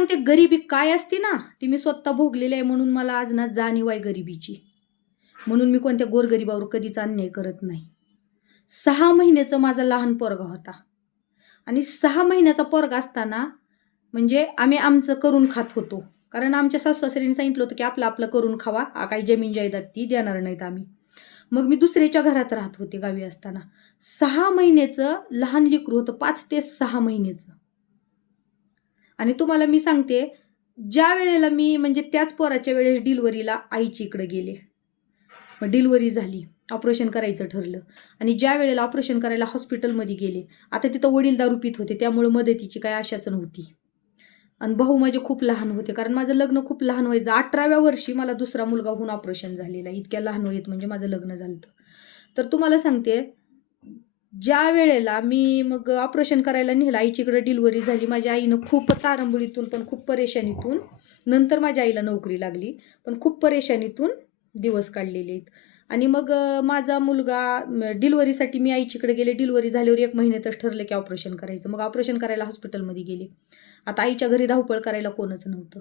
सांगते गरिबी काय असते ना ती मी स्वतः भोगलेली आहे म्हणून मला आज ना जाणीव आहे गरिबीची. म्हणून मी कोणत्या गोरगरिबावर कधीच अन्याय करत नाही. सहा महिन्याचं माझा लहान पोरगा होता. आणि सहा महिन्याचा पोरगा असताना म्हणजे आम्ही आमचं करून खात होतो. कारण आमच्या सासू सासऱ्यांनी सांगितलं होतं की आपलं आपलं करून खावा काही जमीन जायदाद ती देणार नाहीत आम्ही. मग मी दुसऱ्याच्या घरात राहत होते गावी असताना. सहा महिन्याचं लहान लेकरू होतं पाच ते सहा महिन्याचं. आणि तुम्हाला मी सांगते ज्या वेळेला मी म्हणजे त्याच पोराच्या वेळेस डिलिव्हरीला आईची इकडं गेले. मग डिलिव्हरी झाली ऑपरेशन करायचं ठरलं. आणि ज्या वेळेला ऑपरेशन करायला हॉस्पिटलमध्ये गेले आता तिथं वडील दारू पित होते त्यामुळं मदतीची काय आशाच नव्हती. आणि भाऊ माझे खूप लहान होते कारण माझं लग्न खूप लहान व्हायचं. अठराव्या वर्षी मला दुसरा मुलगा होऊन ऑपरेशन झालेला आहे. इतक्या लहान वयात म्हणजे माझं लग्न झालं तर तुम्हाला सांगते ज्या वेळेला मी मग ऑपरेशन करायला नेलं आईचीकडे डिलिव्हरी झाली माझ्या आईनं खूप तारंबुळीतून पण खूप परेशानीतून नंतर माझ्या आईला नोकरी लागली पण खूप परेशानीतून दिवस काढलेले आहेत. आणि मग माझा मुलगा डिलिव्हरीसाठी मी आईचीकडे गेले डिलिव्हरी झाल्यावर एक महिन्यातच ठरलं की ऑपरेशन करायचं. मग ऑपरेशन करायला हॉस्पिटलमध्ये गेले. आता आईच्या घरी धावपळ करायला कोणच नव्हतं.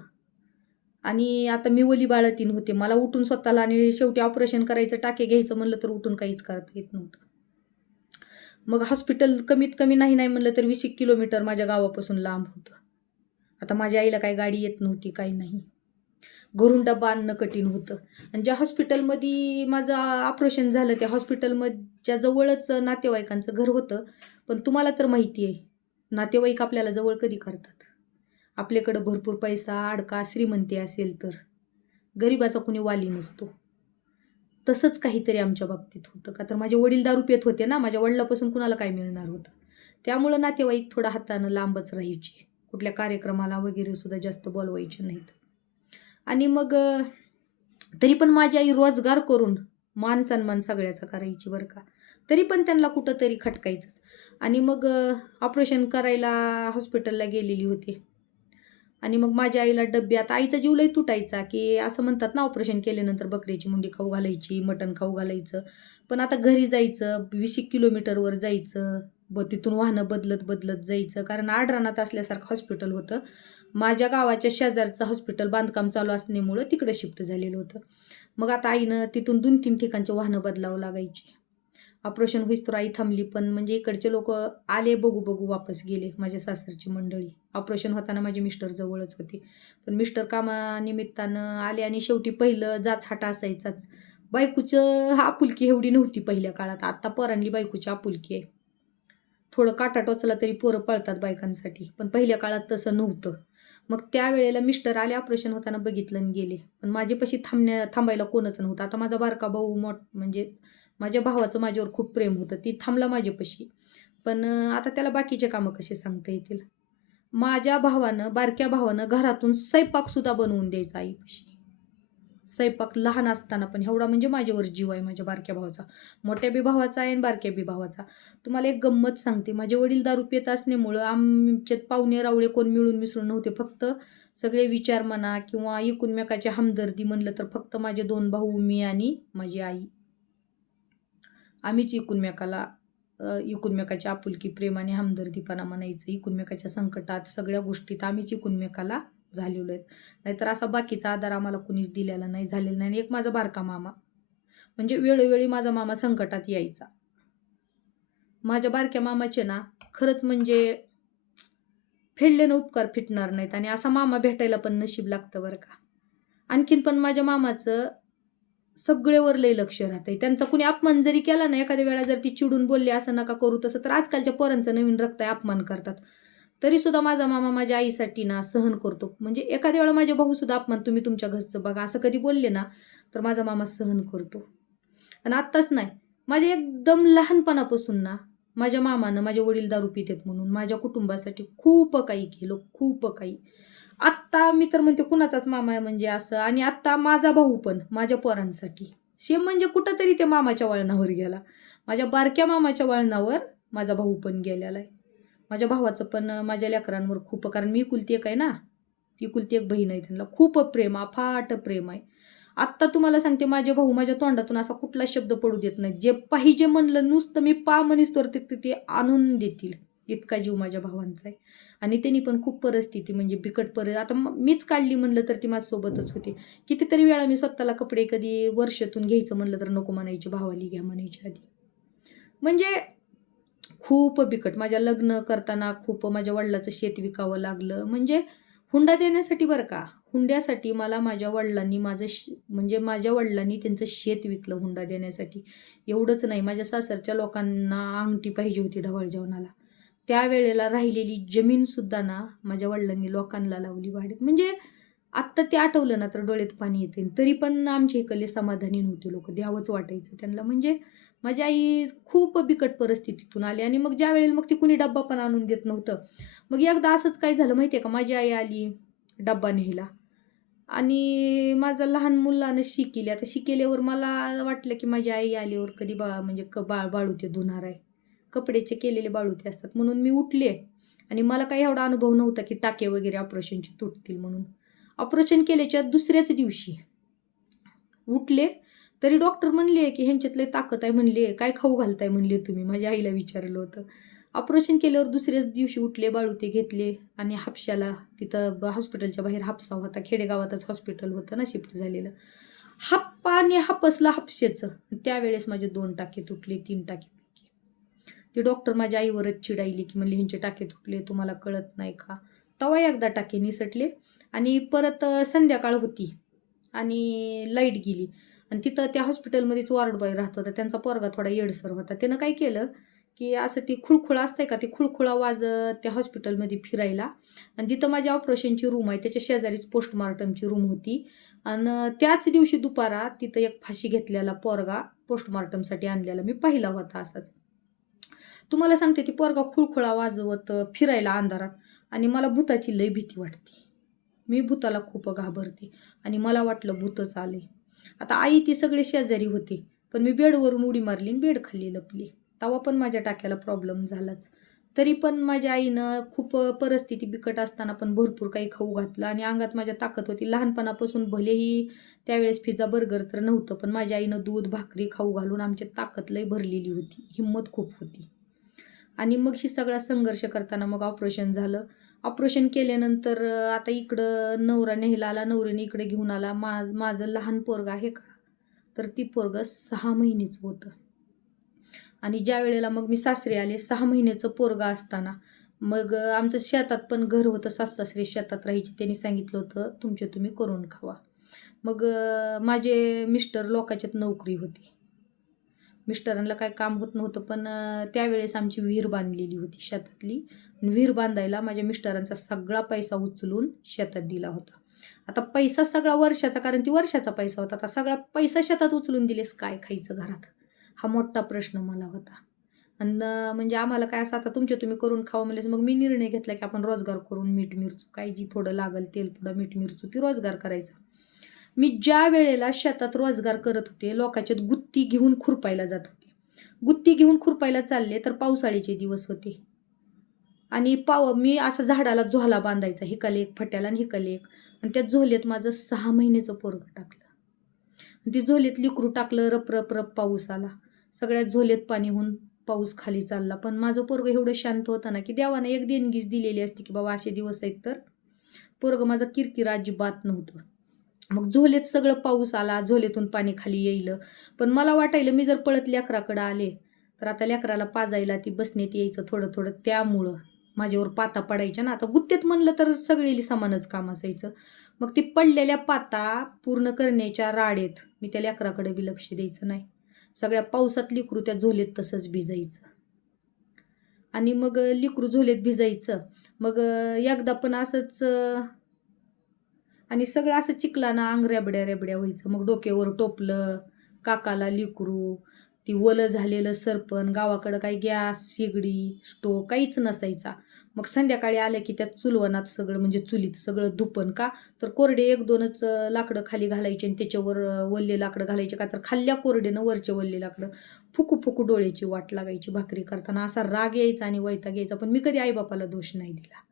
आणि आता मी वली बाळतीन होते. मला उठून स्वतःला आणि शेवटी ऑपरेशन करायचं टाके घ्यायचं म्हणलं तर उठून काहीच करता येत नव्हतं. मग हॉस्पिटल कमीत कमी नाही नाही म्हणलं तर वीस एक किलोमीटर माझ्या गावापासून लांब होतं. आता माझ्या आईला काही गाडी येत नव्हती काही नाही. घरून डबा आणणं कठीण होतं. आणि ज्या हॉस्पिटलमध्ये माझं ऑपरेशन झालं त्या हॉस्पिटलमधच्या जवळच नातेवाईकांचं घर होतं. पण तुम्हाला तर माहिती आहे नातेवाईक आपल्याला जवळ कधी करतात? आपल्याकडं भरपूर पैसा अडका श्रीमंती असेल तर. गरिबाचा कुणी वाली नसतो. तसंच काहीतरी आमच्या बाबतीत होतं का? तर माझे वडील दारू पेत होते ना माझ्या वडिलापासून कुणाला काय मिळणार होतं. त्यामुळं नातेवाईक थोडं हातानं लांबच राहायचे. कुठल्या कार्यक्रमाला वगैरे सुद्धा जास्त बोलवायचे नाहीत. आणि मग तरी पण माझी आई रोजगार करून मान सन्मान सगळ्याचा करायची बरं का? तरी पण त्यांना कुठंतरी खटकायचंच. आणि मग ऑपरेशन करायला हॉस्पिटलला गेलेली होती. आणि मग माझ्या आईला डब्यात आईचा जीव लई तुटायचा की असं म्हणतात ना ऑपरेशन केल्यानंतर बकऱ्याची मुंडी खाऊ घालायची मटण खाऊ घालायचं. पण आता घरी जायचं वीस एक किलोमीटरवर जायचं ब तिथून वाहनं बदलत बदलत जायचं. कारण आडरानात असल्यासारखं हॉस्पिटल होतं. माझ्या गावाच्या शेजारचं हॉस्पिटल बांधकाम चालू असल्यामुळं तिकडं शिफ्ट झालेलं होतं. मग आता आईनं तिथून दोन तीन ठिकाणचे वाहनं बदलावं लागायची. ऑपरेशन होईस तर आई थांबली पण म्हणजे इकडचे लोक आले बघू बघू वापस गेले माझ्या सासरची मंडळी. ऑपरेशन होताना माझे मिस्टर जवळच होते. पण मिस्टर कामानिमित्तानं आले आणि शेवटी पहिलं जाच हाटा असायचाच. बायकोचं आपुलकी एवढी नव्हती पहिल्या काळात. आत्ता पोरांनी बायकोची आपुलकी आहे. थोडं काटा टोचला तरी पोरं पळतात बायकांसाठी. पण पहिल्या काळात तसं नव्हतं. मग त्यावेळेला मिस्टर आले ऑपरेशन होताना बघितलं आणि गेले. पण माझ्यापाशी थांबण्या थांबायला कोणच नव्हतं. आता माझा बारका भाऊ मोठ म्हणजे माझ्या भावाचं माझ्यावर खूप प्रेम होतं. ती थांबला माझ्यापाशी पण आता त्याला बाकीचे कामं कसे सांगता येतील? माझ्या भावानं बारक्या भावानं घरातून स्वयंपाकसुद्धा बनवून द्यायचा आईपाशी. स्वयंपाक लहान असताना पण एवढा म्हणजे माझ्यावर जीव आहे माझ्या बारक्या भावाचा. मोठ्या बी भावाचा आहे आणि बारक्या बी भावाचा. तुम्हाला एक गंमत सांगते माझे वडील दारू पित असल्यामुळं आमच्यात पाहुणे रावळे कोण मिळून मिसळून नव्हते. फक्त सगळे विचार म्हणा किंवा एकूणमेकाची हमदर्दी म्हणलं तर फक्त माझे दोन भाऊ मी आणि माझी आई. आम्हीच एकूणमेकाला एकूणमेकाची आपुलकी प्रेम आणि हमदर्दीपणा म्हणायचं एकूणमेकाच्या संकटात सगळ्या गोष्टीत आम्हीच एकूणमेकाला झालेलो आहेत. नाहीतर असा बाकीचा आधार आम्हाला कुणीच दिलेला नाही झालेला नाही. आणि एक माझा बारका मामा. म्हणजे वेळोवेळी माझा मामा संकटात यायचा. माझ्या बारक्या मामाचे ना खरंच म्हणजे फेडलेनं उपकार फिटणार नाहीत आणि असा मामा भेटायला पण नशीब लागतं बरं का. आणखीन पण माझ्या मामाचं सगळेवर लय लक्ष राहतंय. त्यांचा कुणी अपमान जरी केला ना एखाद्या वेळा जर ती चिडून बोलली असं नका करू तसं तर आजकालच्या पोरांचं नवीन रक्त आहे अपमान करतात. तरी सुद्धा माझा मामा माझ्या आईसाठी ना सहन करतो. म्हणजे एखाद्या वेळा माझे भाऊ सुद्धा अपमान तुम्ही तुमच्या घरचं बघा. असं कधी बोलले ना तर माझा मामा सहन करतो. आणि आत्ताच नाही माझ्या एकदम लहानपणापासून ना माझ्या मामानं माझे वडील दारू पितेत म्हणून माझ्या कुटुंबासाठी खूप काही केलं खूप काही. आत्ता मी तर म्हणते कुणाचाच मामा आहे म्हणजे असं. आणि आत्ता माझा भाऊ पण माझ्या पोरांसाठी. शेम म्हणजे कुठंतरी ते मामाच्या वळणावर गेला. माझ्या बारक्या मामाच्या वळणावर माझा भाऊ पण गेलेला आहे. माझ्या भावाचं पण माझ्या लेकरांवर खूप कारण मी कुलती एक आहे ना. ती कुलती एक बहीण आहे त्यांना. खूप प्रेम अफाट प्रेम आहे. आत्ता तुम्हाला सांगते माझे भाऊ माझ्या तोंडातून असा कुठला शब्द पडू देत नाही जे पाहिजे म्हणलं नुसतं मी पा म्हणीस तर ते ते आणून देतील. इतका जीव माझ्या भावांचा आहे. आणि त्यांनी पण खूप परिस्थिती म्हणजे बिकट परि आता मीच काढली म्हणलं तर ती माझ्यासोबतच होती. कितीतरी वेळा मी स्वतःला कपडे कधी वर्षातून घ्यायचं म्हणलं तर नको म्हणायची भावाली घ्या म्हणायची आधी. म्हणजे खूप बिकट. माझ्या लग्न करताना खूप माझ्या वडिलाचं शेत विकावं लागलं. म्हणजे हुंडा देण्यासाठी बरं का? हुंड्यासाठी मला माझ्या वडिलांनी माझं श म्हणजे माझ्या वडिलांनी त्यांचं शेत विकलं हुंडा देण्यासाठी. एवढंच नाही. माझ्या सासरच्या लोकांना अंगठी पाहिजे होती ढवळ जेवणाला. त्यावेळेला राहिलेली जमीनसुद्धा ना माझ्या वडिलांनी लोकांना लावली भाड्यात म्हणजे आत्ता ते आठवलं ना तर डोळ्यात पाणी येते. तरी पण आमच्या इकडले समाधानी नव्हते लोक. द्यावंच वाटायचं त्यांना. म्हणजे माझी आई खूप बिकट परिस्थितीतून आली आणि मग ज्या वेळेला मग ती कुणी डब्बा पण आणून देत नव्हतं मग एकदा असंच काय झालं माहिती आहे का? माझी आई आली डब्बा न्यायला आणि माझं लहान मुलानं शिकेली. आता शिकेल्यावर मला वाटलं की माझी आई आल्यावर कधी बा म्हणजे क बाळ बाळूते धुणार आहे कपड्याचे केलेले बाळूते असतात. म्हणून मी उठले आणि मला काही एवढा अनुभव नव्हता की टाके वगैरे ऑपरेशनचे तुटतील म्हणून. ऑपरेशन केल्याच्या दुसऱ्याच दिवशी उठले तरी डॉक्टर म्हणले की ह्यांच्यातले ताकद आहे म्हणले काय खाऊ घालताय म्हणले तुम्ही? माझ्या आईला विचारलं होतं. ऑपरेशन केल्यावर दुसऱ्याच दिवशी उठले बाळूते घेतले आणि हापशाला तिथं ब- हॉस्पिटलच्या बाहेर हापसा होता. खेडेगावातच हॉस्पिटल होतं ना शिफ्ट झालेलं. हाप्पा आणि हापसला हापशेचं. त्यावेळेस माझे दोन टाके तुटले तीन टाके ती डॉक्टर माझ्या आईवरच चिडायली की म्हणली ह्यांचे टाके तुटले तुम्हाला कळत नाही का? तवा एकदा टाके निसटले आणि परत संध्याकाळ होती आणि लाइट गेली. आणि तिथं त्या हॉस्पिटलमध्येच वॉर्ड बॉय राहत होता. त्यांचा पोरगा थोडा येडसर होता. त्यानं काय केलं की असं ती खुळखुळा असते का ती खुळखुळा वाजत त्या हॉस्पिटलमध्ये फिरायला. आणि जिथं माझ्या ऑपरेशनची रूम आहे त्याच्या शेजारीच पोस्टमार्टमची रूम होती. आणि त्याच दिवशी दुपारा तिथं एक फाशी घेतलेला पोरगा पोस्टमार्टमसाठी आणलेला. मी पाहिला होता असाच. तुम्हाला सांगते ती पोरगा खुळखुळा वाजवत फिरायला अंधारात आणि मला भूताची लय भीती वाटते. मी भूताला खूप घाबरते आणि मला वाटलं भूतच आले आता आई ती सगळे शेजारी होते पण मी बेडवरून उडी मारली आणि बेड खाली लपली. तेव्हा पण माझ्या टाक्याला प्रॉब्लेम झालाच. तरी पण माझ्या आईनं खूप परिस्थिती बिकट असताना पण भरपूर काही खाऊ घातलं आणि अंगात माझ्या ताकद होती. लहानपणापासून भलेही त्यावेळेस पिझ्झा बर्गर तर नव्हतं पण माझ्या आईनं दूध भाकरी खाऊ घालून आमची ताकद लई भरलेली होती. हिंमत खूप होती. आणि मग ही सगळा संघर्ष करताना मग ऑपरेशन झालं. ऑपरेशन केल्यानंतर आता इकडं नवरा न्यायला आला नवऱ्याने इकडे घेऊन आला. मा माझं लहान पोरग आहे का? तर ती पोरग सहा महिनेचं होतं. आणि ज्या वेळेला मग मी सासरे आले सहा महिन्याचं पोरगा असताना मग आमचं शेतात पण घर होतं सासू सासरे शेतात राहायचे. त्यांनी सांगितलं होतं तुमचे तुम्ही करून खावा. मग माझे मिस्टर लोकाच्यात नोकरी होती. मिस्टरांना काय काम होत नव्हतं पण त्यावेळेस आमची विहीर बांधलेली होती शेतातली. विहीर बांधायला माझ्या मिस्टरांचा सगळा पैसा उचलून शेतात दिला होता. आता पैसा सगळा वर्षाचा कारण ती वर्षाचा पैसा होता. आता सगळा पैसा शेतात उचलून दिलेस काय खायचं घरात? हा मोठा प्रश्न मला होता. आणि म्हणजे आम्हाला काय असं आता तुमचे तुम्ही करून खावं म्हणलेस मग मी निर्णय घेतला की आपण रोजगार करून मीठ मिरचू. काय जी थोडं लागल तेल पुढं मीठ मिरचू ती रोजगार करायचा. मी ज्या वेळेला शेतात रोजगार करत होते लोकांच्यात गुत्ती घेऊन खुरपायला जात होते. गुत्ती घेऊन खुरपायला चालले तर पावसाळ्याचे दिवस होते. आणि पाव मी असं झाडाला झोला बांधायचा हिकाले एक फट्याला आणि हिकाले एक. आणि त्या झोलेत माझं सहा महिन्याचं पोरग टाकलं. ती झोलेत लिकरू टाकलं रप रप रप पाऊस आला. सगळ्या झोलेत पाणी होऊन पाऊस खाली चालला. पण माझं पोरग एवढं शांत होतं ना की देवानं एक देणगीच दिलेली असते की बाबा असे दिवस आहेत तर. पोरग माझा किरकिर अजिबात नव्हतं. मग झोलेत सगळं पाऊस आला झोलेतून पाणी खाली येईल. पण मला वाटायलं मी जर पळत लेकराकडं आले तर आता लेकराला पाजायला ती बसण्यात यायचं थोडं थोडं. त्यामुळं माझ्यावर पाता पडायच्या ना. आता गुत्तेत म्हणलं तर सगळेली समानच काम असायचं. मग ती पडलेल्या पाता पूर्ण करण्याच्या राडेत मी त्या लेकराकडे बी लक्ष द्यायचं नाही. सगळ्या पावसात लिकरू त्या झोलेत तसंच भिजायचं. आणि मग लिकरू झोलेत भिजायचं. मग एकदा पण असंच आणि सगळं असं चिखलानं अंग रेबड्या रेबड्या व्हायचं. मग डोक्यावर टोपलं काकाला लिकरू ती वलं झालेलं सरपण गावाकडं काही गॅस शेगडी स्टोव काहीच नसायचा. मग संध्याकाळी आलं की त्या चुलवणात सगळं म्हणजे चुलीत सगळं धुपण का? तर कोरडे एक दोनच लाकडं खाली घालायचे आणि त्याच्यावर वल्ले लाकडं घालायचे का? तर खाल्ल्या कोरडेनं वरचे वल्ले लाकडं फुकू फुकू डोळ्याची वाट लागायची भाकरी करताना. असा राग यायचा आणि वैताग यायचा. पण मी कधी आईबापाला दोष नाही दिला.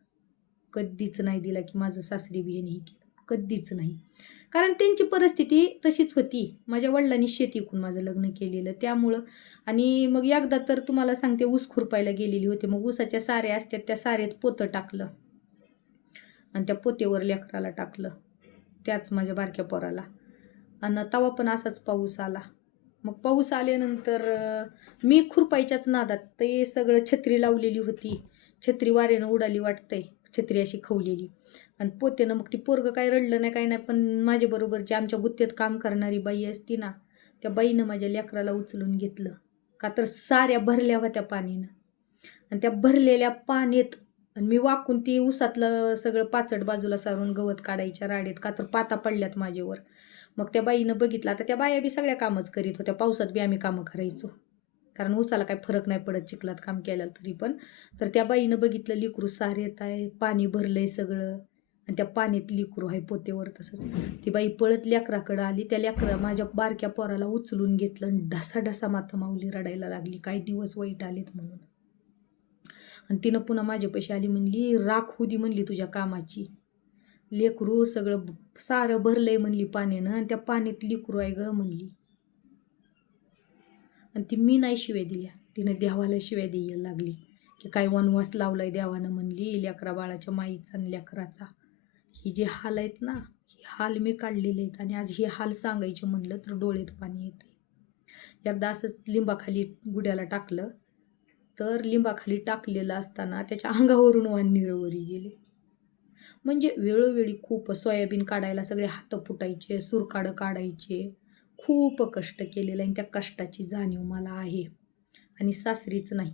कधीच नाही दिला की माझं सासरी बिहेने हे केलं. कधीच नाही. कारण त्यांची परिस्थिती तशीच होती. माझ्या वडिलांनी शेती विकून माझं लग्न केलेलं त्यामुळं. आणि मग एकदा तर तुम्हाला सांगते ऊस खुरपायला गेलेली होती. मग ऊसाच्या साऱ्या असतात त्या साऱ्यात पोतं टाकलं. आणि त्या पोतेवर लेकराला टाकलं. त्याच माझ्या बारक्या पोराला. आणि तवा पण असाच पाऊस आला. मग पाऊस आल्यानंतर मी खुरपायच्याच नादात ते सगळं छत्री लावलेली होती. छत्री वाऱ्यानं उडाली वाटतंय. छत्री अशी खवलेली. आणि पोत्यानं मग ती पोरगं काय रडलं नाही काय नाही पण माझ्याबरोबरची आमच्या गुत्त्यात काम करणारी बाई असती ना त्या बाईनं माझ्या लेकराला उचलून घेतलं. का तर साऱ्या भरल्या होत्या पाण्यानं आणि त्या भरलेल्या पाण्यात आणि मी वाकून ती उसातलं सगळं पाचट बाजूला सारून गवत काढायच्या राडेत का तर पाता पडल्यात माझ्यावर. मग त्या बाईनं बघितलं आता त्या बाया बी सगळ्या कामच करीत होत्या पावसात बी आम्ही कामं करायचो. कारण उसाला काय फरक नाही पडत चिखलात काम केलं तरी पण. तर त्या बाईनं बघितलं लिकरू सार येत आहे पाणी भरलं आहे सगळं. आणि त्या पाण्यात लिकरू आहे पोतेवर तसंच. ती बाई पळत लेकराकडं आली. त्या लेकरा माझ्या बारक्या पोराला उचलून घेतलं आणि ढसा ढसा माता माऊली रडायला लागली. काही दिवस वाईट आलेत म्हणून. आणि तिनं पुन्हा माझ्यापाशी आली म्हणली राख दी म्हणली तुझ्या कामाची. लेकरू सगळं सारं सारं भरलंय म्हणली पाण्यानं आणि त्या पाण्यात लेकरू आहे ग म्हणली. आणि ती मी नाही शिव्या दिल्या. तिनं देवाला शिव्या द्यायला लागली. की काय वनवास लावलाय देवानं म्हणली लेकरा बाळाच्या माईचा आणि लेकराचा. ही जे हाल आहेत ना ही हाल मी काढलेले आहेत आणि आज हे हाल सांगायचे म्हणलं तर डोळ्यात पाणी येते. एकदा असंच लिंबाखाली गुड्याला टाकलं तर लिंबाखाली टाकलेलं असताना त्याच्या अंगावरून वान निरवरी गेले. म्हणजे वेळोवेळी खूप सोयाबीन काढायला सगळे हात फुटायचे सुरकाडं काढायचे. खूप कष्ट केलेलं आहे आणि त्या कष्टाची जाणीव मला आहे. आणि सासरीच नाही.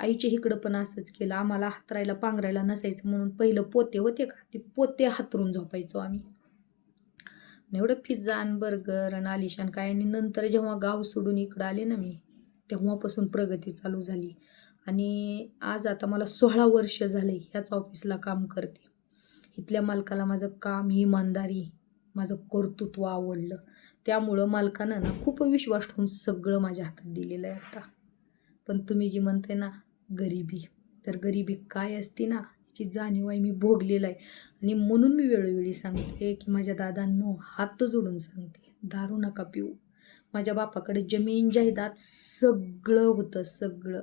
आईच्या इकडं पण असंच केलं. आम्हाला हातरायला पांघरायला नसायचं म्हणून पहिलं पोते होते का? ते पोते हातरून झोपायचो आम्ही. एवढं पिझ्झा आणि बर्गर आणि आलिशान काय. आणि नंतर जेव्हा गाव सोडून इकडं आले ना मी तेव्हापासून प्रगती चालू झाली. आणि आज आता मला सोळा वर्ष झाले ह्याच ऑफिसला काम करते. इथल्या मालकाला माझं काम इमानदारी माझं कर्तृत्व आवडलं. त्यामुळं मालकानं ना खूप विश्वास ठेवून सगळं माझ्या हातात दिलेलं आहे आता. पण तुम्ही जी म्हणते ना गरिबी. तर गरिबी काय असते ना याची जाणीव आहे मी भोगलेला आहे. आणि म्हणून मी वेळोवेळी सांगते की माझ्या दादांनो हात जोडून सांगते दारू नका पिऊ. माझ्या बापाकडे जमीन जाहिदात सगळं होतं सगळं.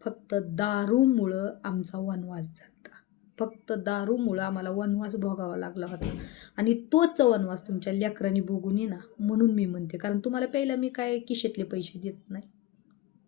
फक्त दारूमुळं आमचा वनवास झाला फक्त दारूमुळं आम्हाला वनवास भोगावा लागला होता. आणि तोच वनवास तुमच्या लेकरांनी भोगून ये ना म्हणून मी म्हणते. कारण तुम्हाला प्यायला मी काय किशेतले पैसे देत नाही.